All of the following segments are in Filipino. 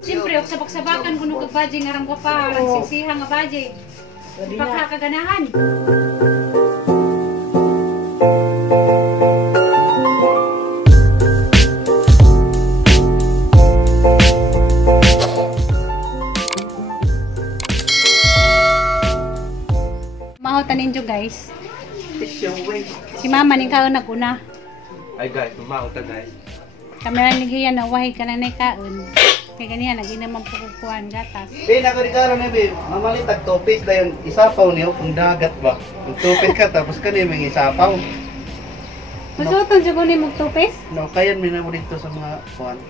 Siyempre, og sabak-sabakan kuno kag baji nga ram ka pa, arang sisiha nga baji. Baka kaganahan. Mahotan ninyo guys. Si mama ning kaon naguna. Ay guys, mamauta guys. Kamera ni Gian na wahi ka na kaon. Kaya ganyan, lagi naman pukukuhan gatas. Nakarikaro na be, mamalitag topis na yung isapaw niyo kung dagat ba. Kung tupis ka tapos kanina may isapaw. Masuoton siya kunin mong tupis? No, kaya may namo dito sa mga kuhan.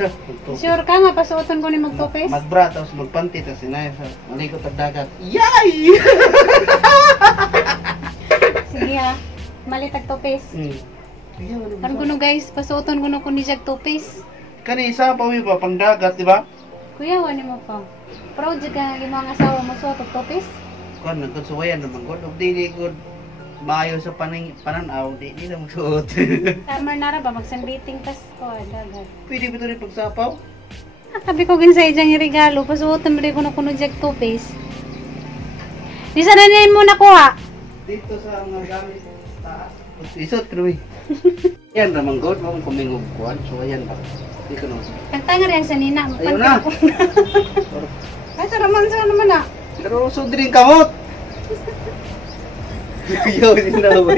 Tiyah, magtupis. Sure ka nga, pasuoton kunin mong tupis? Magbra, tapos magpanti, tapos sinaya sa malikot ang dagat. Yay! Sige ha, malitag tupis. Kan kuno guys, pasuoton kuno kunin siya tupis. Kani isapaw yun ba, pang dagat, di ba? Kuya, wani mo pa. Proud ka nga yung mga asawa mo suot og tupis? Kuhan, nagkonsuwayan naman ko. Huwag di ko maayo sa pananaw, di na magsuot. Tama na ra ba, magsambiting tas ko, dagat. Pwede ba ito rin pagsapaw? Sabi ko ginsa ijang regalo, pasuoton mo rin kuno kuno siya tupis. Di sana nila mo nakuha. Dito sa mga gamit taas. Isot ko naman. Yan naman god, mong kumingog kuhan. So ayan ba? Di ko naman. Tagtanga rin sa nina. Ayun na. Ay, saraman sa naman na. Pero usod din kamot. Ayaw din na ba?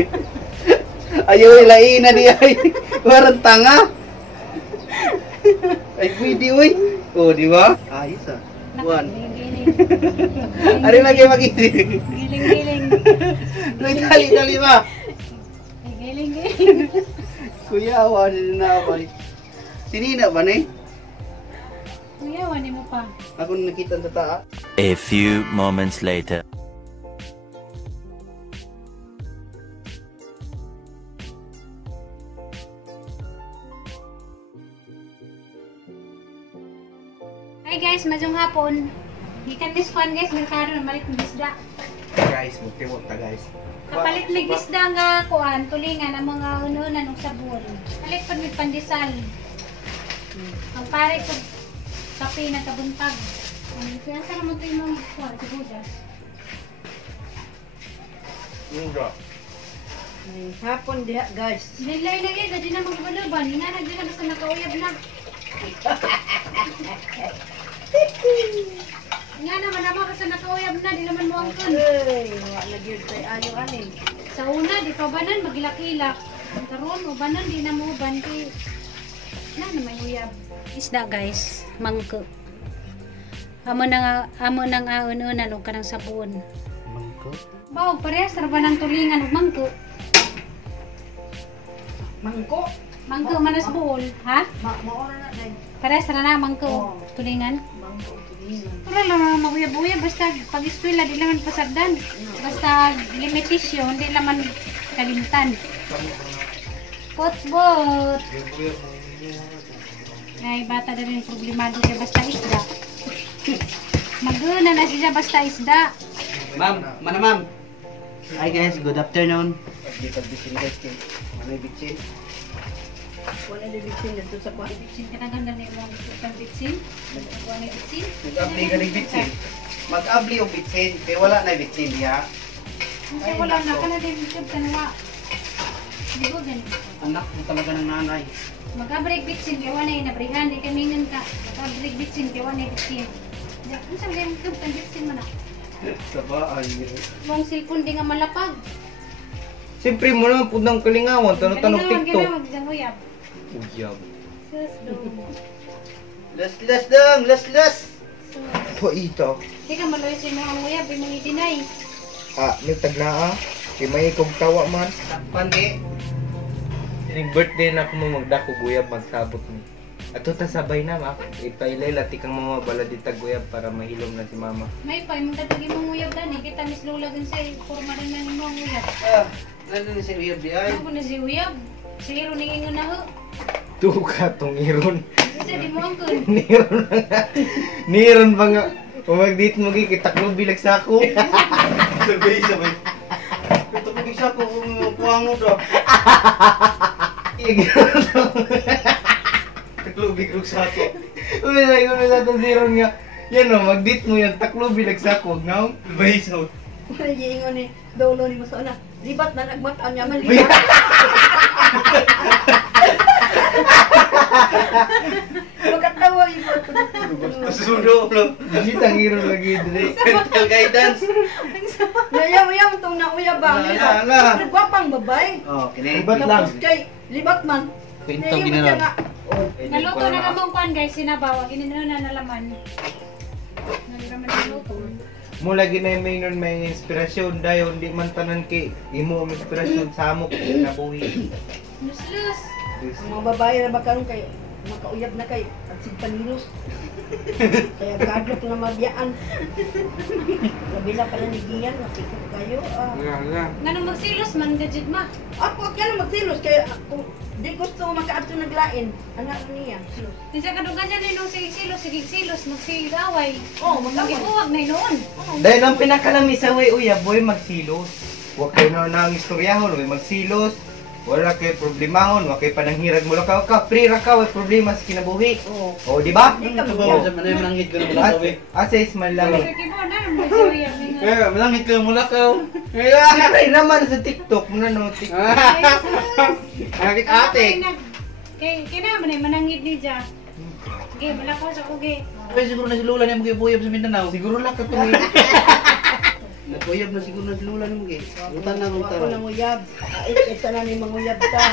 Ayaw ilain na di ay. Warang tanga. Ay pwede uy. O di ba? Ayos ah. Kuhan. Ari lagi mag-isip. Giling-giling. Dali ba? Giling-giling. Kuya, awa din na ba? Sinina ba na eh? Kuya, wani mo pa. Ako nakita sa taas. A few moments later. Hi guys, majong hapon. Gikan this one guys, merkado na malit ng isda. Guys, magtimot ta guys. Kapalit mig isda nga kuan, tulingan ang mga ununan ng sabon. Palit pa may pandesal. Ang pare ko kape na kabuntag. Kaya sa naman ito yung mga kuan, sigudas. Mura. Hapon diha guys. Nilay na yun, dadi na magbaluban. Hinanag din na basta nakauyab na. Nga naman naman kasi nakauyab na, di naman mo ang kun. Ay, wala gyud tay ayo anin. Sa una, di pa banan, maglakilak. Ang karoon, ubanan, di na mo uban. Na naman uyab. Isda guys, mangko. Amo nang aun-unan o kanang sabon. Mangko? Bao, parehas ra ng tulingan o mangko. Mangko. Mangko manas buol, ha? Maora na day. Parehas ra na mangko, tulingan. Mangko tulingan. Pero lang naman maguyab-uyab, basta pag-eskwela, di naman pasagdan. Basta limitasyon, di naman kalimtan. Potsbot! Ay, bata na rin problemado siya basta isda. Maguna na siya basta isda. Ma'am, ma'am. Hi guys, good afternoon. Pag-bisin guys, ano yung bitsin? Wala di bitsin dito sa kwan. Bitsin, kanaganda na yung mga bitsin. Kuha na bitsin. Mag-abli ka ng bitsin. Mag-abli yung bitsin, kaya wala na bitsin diya. Kasi wala na ka na din YouTube kanwa. Di ba ganun? Anak mo talaga ng nanay. Mag-abrig bitsin, kaya wala yung nabrihan. Di kamingan ka. Mag-abrig bitsin, kaya wala yung bitsin. Ano sabi yung YouTube kan bitsin mo na? Sa bahay. Mong cellphone di nga malapag. Siyempre mo naman po ng kalingawan, tanong-tanong TikTok. Kalingawan, gano'n, magyang Uyab. Sus, dong. Las dong, las. Po ito. Di ka maloy sa mga nguyab, di mong i-deny. May tagnaa. Kay may ikong tawa man. Pandi. Yung birthday na ako mo magdako guyab magsabot mo. Ato ta sabay na ma. Ipailay lati kang mga baladita guyab para mahilom na si mama. May pa, yung tatagi mong nguyab dani, kita Miss Lola dun sa forma rin na ni mga nguyab. Nandun si Uyab di ay. Ano ko na si uyab? Si Hiro ningin na ho. Tuka tong iron. Kasi di mo ang kun. Niron na nga. Niron ba nga. Umagdit mo gikitak mo bilag sa ako. Sabay. Ito pag isa ko puwango daw. taklubig rug sako. Umilay ko na sa zero nga. Yan o, mag-date mo yan, taklubig lag sako, wag na bahisaw. Iingon ni dolo ni mo sa una. Libat na nagmataan niya man libat. Magkatawa yung Sudo lo. Bisita ngiro lagi dire. Mental guidance. Yayaw-yaw itong nauya ba? Ala. Nagwapang babay. Oh, kini. Libat lang. Tapos kay libat man. Kwento Yayaw ginanon. siya nga, oh, Naluto na kamong kuan guys, sinabaw. Ginino na laman. Nagiraman na luto. Mula ginay may nun may inspirasyon dayon di man tanan kay imo ang inspirasyon sa amok nabuhi. Luslus. ang mga babae na ba karon kay makauyab na kay at sigpanilos. Kaya gadlok na mabiyaan. Labi na pala ni Gian, nakikot kayo. Ganun magsilos man, gadget ma. Ako kaya magsilos kaya ako di gusto makaadto naglain. Anak niya, silos. Minsan kadugan niya nung silos, magsigaway. Oh, magaway. Magibuwag na noon. Dahil ang pinakalamisan way uyab boy magsilos. Wa kay na nang istoryahon way magsilos. Wala kay problemahon, wa kay pananghirag mo ka free ra ka way problema sa kinabuhi. Oh. O di ba? Di ka Kabaw mo. sa manay manangit ko na mula ka. Asay man lang. Sige mo na, magsiuyab niya. Kaya manangit ko mula ka. Kaya naman sa TikTok mo na no TikTok. Nakit ate. Kaya naman eh, manangit ni Dja. Okay, malakaw sa kugi. Kaya siguro na si Lola niya magibuyab sa Mindanao. Siguro lang katong Naguyab na siguro na si Lola niya magib. Utan na kung Ako tara. nang uyab. Isa na ni manguyab ta.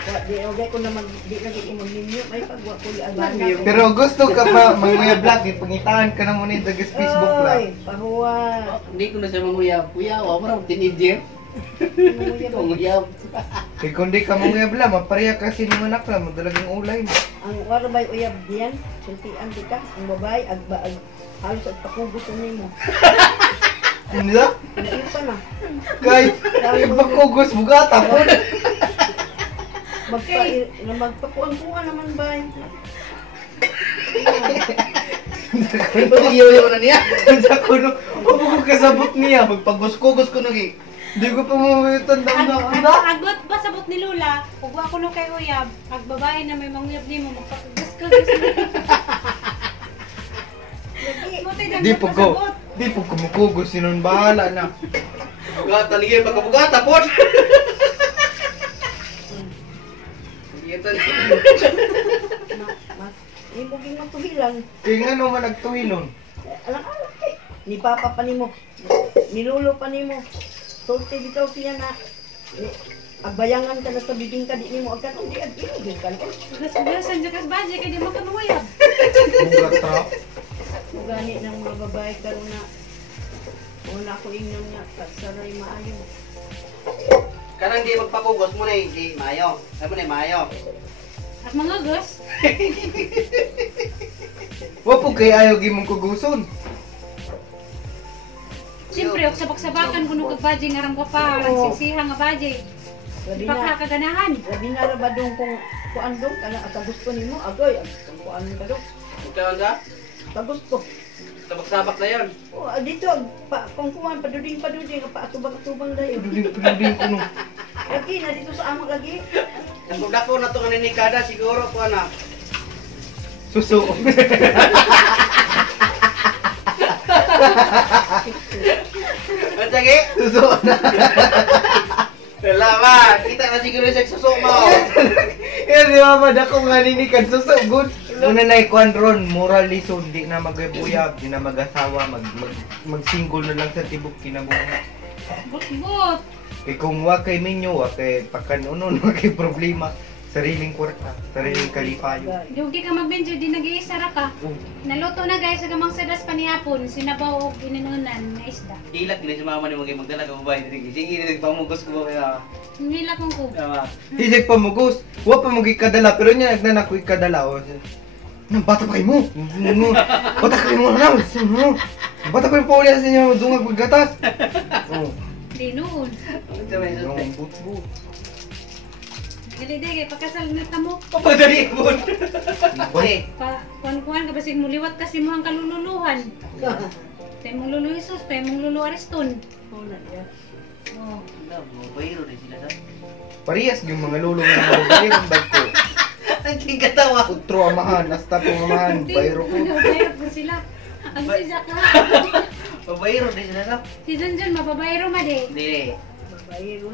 Di okay ko na di lagi ko magninyo. May pagwa ko yung Pero gusto ka pa manguya vlog, ipangitaan ka na muna yung tagas Facebook Oy, vlog. pahuwa. Hindi ko na siya manguyab. Kuya, wa mo na teenager. Manguyab. Manguyab. Kaya kung di ka manguya vlog, mapareha kasi ng anak lang, madalagang ulay mo. Ang wala ba'y uyab diyan? Sultian di ka. Ang babae, halos at pakugos ko nimo. Ano ba? Ano pa na? Kahit ipakugos, bugata po. Magpakuan-kuan naman ba? Iyo na niya. Sa kuno, huwag ko kasabot niya, magpaguskugos ko nung Hindi ko pa mawitan daw na ano. Agbot ba sabot ni Lola, ug wa kuno kay uyab, ag babae na may manguyab nimo magpakugas. Di po ko, di po kumukugos, sinon bahala na. Bugata lagi pagkabugata po. Ito Imo ging matuhilan. Kaya nga naman nagtuhilon. Alang-alang kay. Ni papa pa nimo. Ni lolo pa nimo. Sulti bitaw siya na. Agbayangan ka na sa bibing ka di nimo agkan di ad ilugin ka. Gas-gasan sa kasbaje kay di makanuyab. Bugata. Ugani ng mga babae karon na una ko ingnon nga saray maayo. Kanang di magpakugos mo na di mayo. Ano na mayo? At mga gas, Wa po kay ayaw gimong kuguson. siyempre og sabak-sabakan kuno kag baje nga ram ka pa, Oo. sisiha nga baje. Labi Ipakha na kaganahan. labi na ra ba dong kung kuan dong kana at gusto nimo agoy ang kuan ka dong. Ikaw ka? Pag gusto. Sabak-sabak na yan. Oh, dito kung kuan paduding pa atubang-atubang dayo. Pinuding ko nung. Lagi na dito sa amo lagi. Ang dako na itong aninikada siguro po na. Suso. Ang sige? Suso na. Salamat! Kita na siguro siya suso mo. Yan di ba madako nga ninikan suso good. Una na ikuan ron, moral lesson, di na magabuyab, di na mag-asawa, mag-single na lang sa tibok kinabuhi. But Kay kung wa kay minyo, wa kay pakanunon, wa kay problema, sariling kwarta, sariling kalipayo. di ka magbenjo di nag-iisa ra ka. Naluto na guys sa gamang sadas panihapon, sinabaw og ininunan na isda. Ilat gina si mama ni mga magdala ka babae. Sige, nagpamugos ko ba kaya? Nila kong ko. Tama. Isig pa mugos, wa pa mo kadala, pero niya nagnanak ko kadala. Nang bata pa kayo mo. Bata kayo mo na. Bata pa yung pauli sa inyo, dungag maggatas. Oh, Di noon. yung but-but. Dili kay pakasal na tamo. Papadali mo. Boy, Kuan-kuan ka basig muliwat kasi mo ang kalululuhan. Tay mong lulu Isus, tay mong lulu Ariston. Oh na ya. Oh. Bayro din sila sa. parehas yung mga lulong na mga babae, ang bag ko. Ang kikatawa. Utro amahan, hasta pumamahan, bayro ko. Mababayro po sila. Ang sisa ka. Pabayro din sila sa. Si Junjun, mababayro ma di. Hindi. Babayro.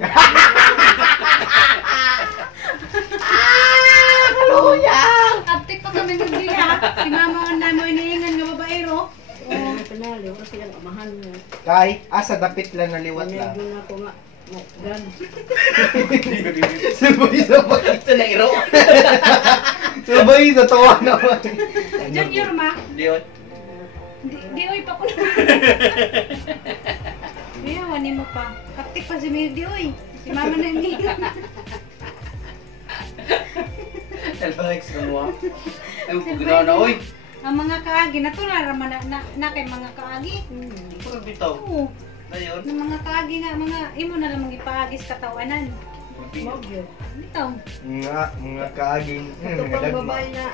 Aptik pa kami nagbila. Si mama ang namo iniingan nga babayro. Oo, pinali. Wala silang amahan niya. Kay, asa dapit lang naliwat lang. Pinagyo na ako nga. Gan. Sabay-sabay. Ito na iro. Sabay, natawa naman. Junior ma. Diyon. Di oy pa ko na. Iyawan ni mo pa. Aptik pa si Medi oy. Si mama na iniingan. Alex, ano ay mo ginawa na, oy. Ang mga kaagi, natural naman na kay mga kaagi. Puro bitaw. Oo. Ayun. Ng mga kaagi nga, mga imo na lang ipaagi sa katawanan. Magyo. Bitaw. Mga kaaging, Ito mga pang dagma. babae na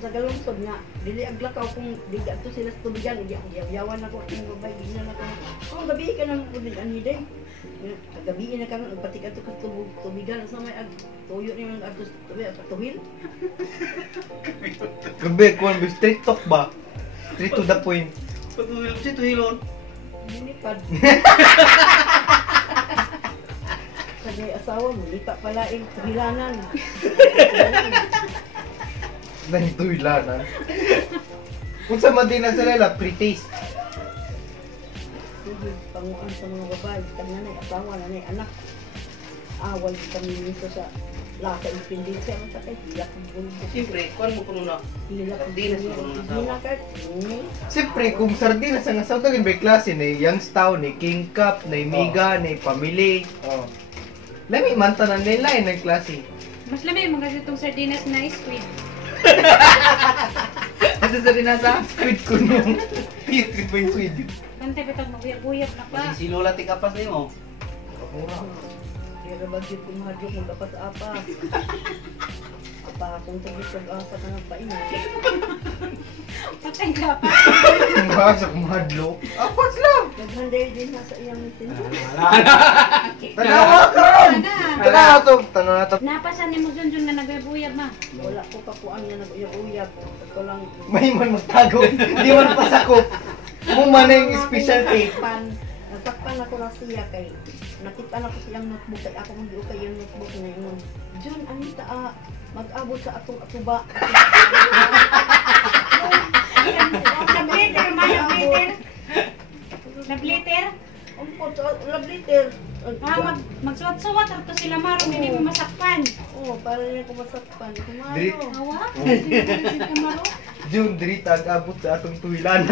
sa galungsod nga, dili aglakaw kung di to sila sa tubigan, hindi ang yawan ako ng babae, di na ako. Kung gabi ka nang tubigan ni day. Gabi na ka nga, pati ka to ka tubigan, sa may tuyo ni mga atos tuhil. Gabi, kuwan ba, straight talk ba? Straight to the point. Pag-uwilap siya, tuhilon. Nilipad. Kasi asawa mo, lipa pala yung tuhilanan. Nang tuylanan. Kung sa Madina sa lela, pre-taste. Sige, panguan sa mga babae, nanay, asawa, nanay, anak. Awal kami nito sa lasa independensya mo sa kay hilak ang bulbo. Siyempre, kuhan mo kuno na. Hilak ang Sardinas bulbo. mo kuno na sa Hilak ka. Siyempre, kung sardinas ang asaw tagin by klase, na Youngstown, na King Cup, na Miga, na Pamili. Oh. Lami, mantanan nila ng klase. Mas lamay mga itong sardinas na squid. Ano sa dinasa? Squid ko nung. Squid ba yung squid? Bantay pa itong maguyab-guyab na pa. Kasi si Lola tikapas na mo. Kaya bagyo kung mahadyo kung dapat apa. Apa akong tagis pag-asa ka ng paingat. Patay ka pa. Ang bahasa kumadlo. Apas lang! Naghanday din na sa iyang mitin. Tanawa ka ron! Sana. Tanawa to! Tanawa to! Napasan ni mo Junjun na naguyab ma. Wala ko pa kuan nga nag-uyab-uyab. Ito lang. May man magtago. Di man pasakop. Muma na yung specialty. Nasakpan ako na siya kay nakitaan ako siyang notebook kay ako mag kay yung notebook na yun. John, Anita, mag-abot sa atong atuba. Nag-glitter ma, nag-glitter. Nag-glitter. Ampot, love letter. Magsuwat-suwat ato sila maron hindi mo masakpan. Oo, para niya ko masakpan. Dili. Kumayo. Awa. Hindi ka maro. June, diri tag-abot sa atong tuwilan.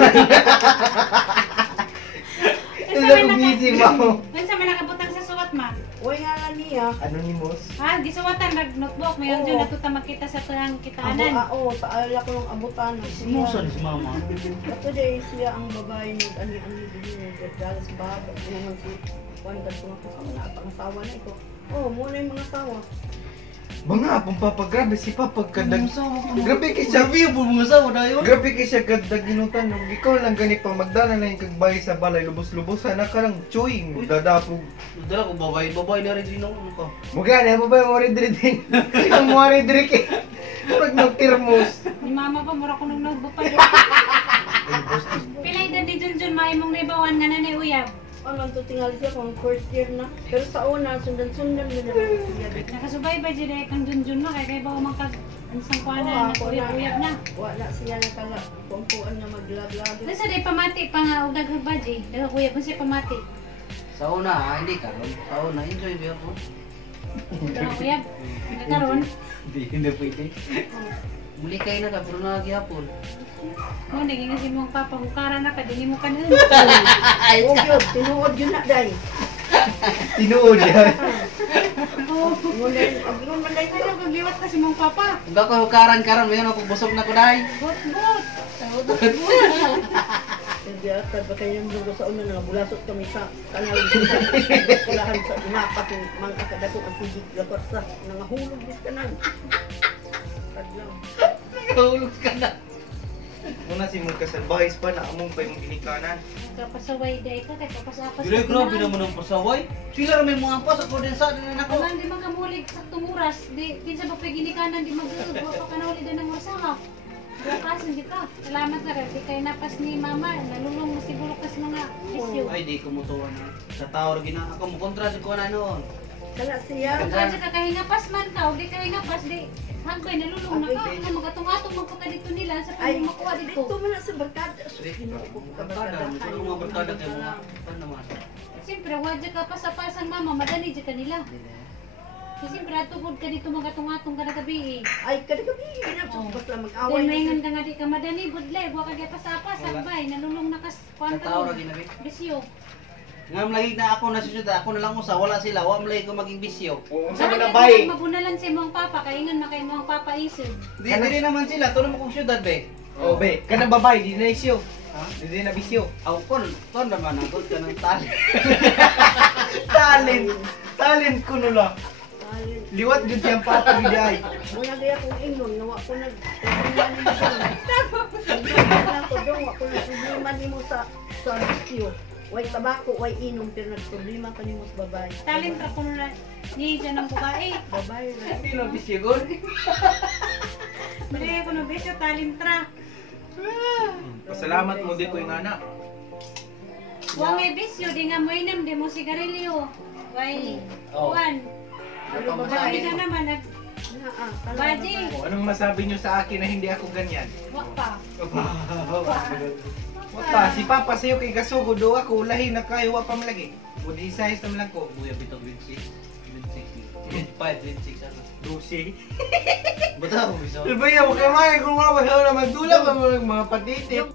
Unsa Ito man na busy mo. Unsa man nakabutang sa suwat ma? Uy nga lang niya. Anonymous. Ah, gisuwatan nag-notebook mayon Oo. jud natuta makita sa tuang kitaanan. Oo, paala ko ng abutan. Sumusan si mama. Ito day siya ang babae nag-ani-ani din nagdala sa bago. Ito naman si Juan Gantunga ko sa mga pangasawa na ito. Oo, muna yung mga asawa. Mga pampapagrabe si Papa kadag. Grabe kay siya. Sabi yung bumusaw na yun. Grabe kay siya kadag ginutan. Nung ikaw lang gani pang magdala na yung kagbay sa balay. Lubos-lubosan na karang chewing. Dadapog. Dala ko babae na rin din ako. Ano ka? Mugani, ano ba yung mga rin din? Ang mga rin din kay. Pag nagtirmos. Ni mama pa mura ko nung notebook pa. Pilay dan di Junjun maimong nibawan nga na ni uyab. Ano, tutingali siya kung first year na. Pero sa una, sundan-sundan mo na lang siya. Nakasubay ba dyan kang Junjun ma kay ba umang kag ansang kuana ako uyab na. Wala siya nakala. Kumpuan na maglag-lag. Nasa day pamati pa nga og daghang baji. Daghang uyab mo siya pamati. Sa una, hindi ka. Sa una, enjoy ba ako? Daghang uyab. Nagkaroon. Hindi pwede. Muli kayo na ka, pero nagyapon. Mo naging kasi mong papa hukaran na ka dinhi mo kanon. Huwag yun, tinuod yun na day. Tinuod yan. Oh, Ngunit, ang yun man day ano gagliwat kasi mong papa. Huwag ako hukaran-karan, mayroon ako busog na ko dahil. Bot. Hindi ata ba kayo yung dugo sa una nga bulasot kami sa kanal kulahan sa inapat yung mga akadako ang sigig lapot sa nangahulog din ka nang. Taglaw. Nakahulog ka na. Muna si mong kasalbahis pa na among pa yung ginikanan. Kapasaway day ka, kay kapasapas. Dili grabe naman ang pasaway. Sila ra may mga ampas ako din sa din ako. Kaman di magamulig sa tumuras, di kinsa ba ginikanan di magwa pa kanawli din ng masaha. Bukasan di ka. Salamat na rin, di kay napas ni mama, nalulong mo siguro kas mga isyu. Ay di ko mutuwa na. Sa tao ra gina ako mo kontra sa kuan noon. Kala siya. Kung kansa ka kahingapas man ka, o di kahingapas, di hagbay nalulong na ka. Ano magatong-atong magpuka dito nila sa Ay, pagmakuha dito dito. mo na sa barkada. Hindi ko Barkada, kabarkada. mga barkada kay mga kan naman. Siyempre, wadya ka pasapasang mama, madali dyan kanila. Kasi siyempre, atugod ka dito magatong-atong ka na gabi eh. Ay, kadagabi. Basta Then mag-away. maingan ka nga di ka madani, budlay, buwa ka di pasapas, hagbay, nalulong na kas, kuhan Sa ka tao ra ron. ginabi. Bisyo. Ngam lagi na ako na siyudad, ako na lang usa, wala sila, wa lagi ko maging bisyo. Oo, sa Bakit mga ka bay. mabunalan sa imong papa, kaingan na kay imong papa isod. Di naman sila, tulo mo kong siyudad be. Oh, be, kanang babay, di na isyo. Ha? Di na bisyo. Aw kon naman ako ka ng tali. Talent ko nula. Liwat jud siyang papa gid ay. Muna gaya kong ingon, nawa ko nag... Ako problema ni mo sa bisyo. Way tabako, way inom, pero nagproblema ka ni mo sa babae. Talent ra kuno na ni dyan ang babae. Babae na. Hindi na bisyo gol. Madali ko no bisyo, talent ra. Pasalamat mo di ko yung anak. Huwag ngay bisyo, di nga mo inam, di mo sigarilyo. Way, Oh. kuhan. Ano pa Babae masabi na mo? naman, Baji. O, anong masabi niyo sa akin na hindi ako ganyan? wak pa. Wata, si Papa sa'yo kay Kasugo do ako, lahi na kayo, wa pa malagi. Budi size naman lang ko. Buya bitaw grade 6. Grade 5, grade 6 ano. Dusi. Bata mo biso. Ano ba yan? Huwag kayo kung wala masyado na magdula pa mga patitip.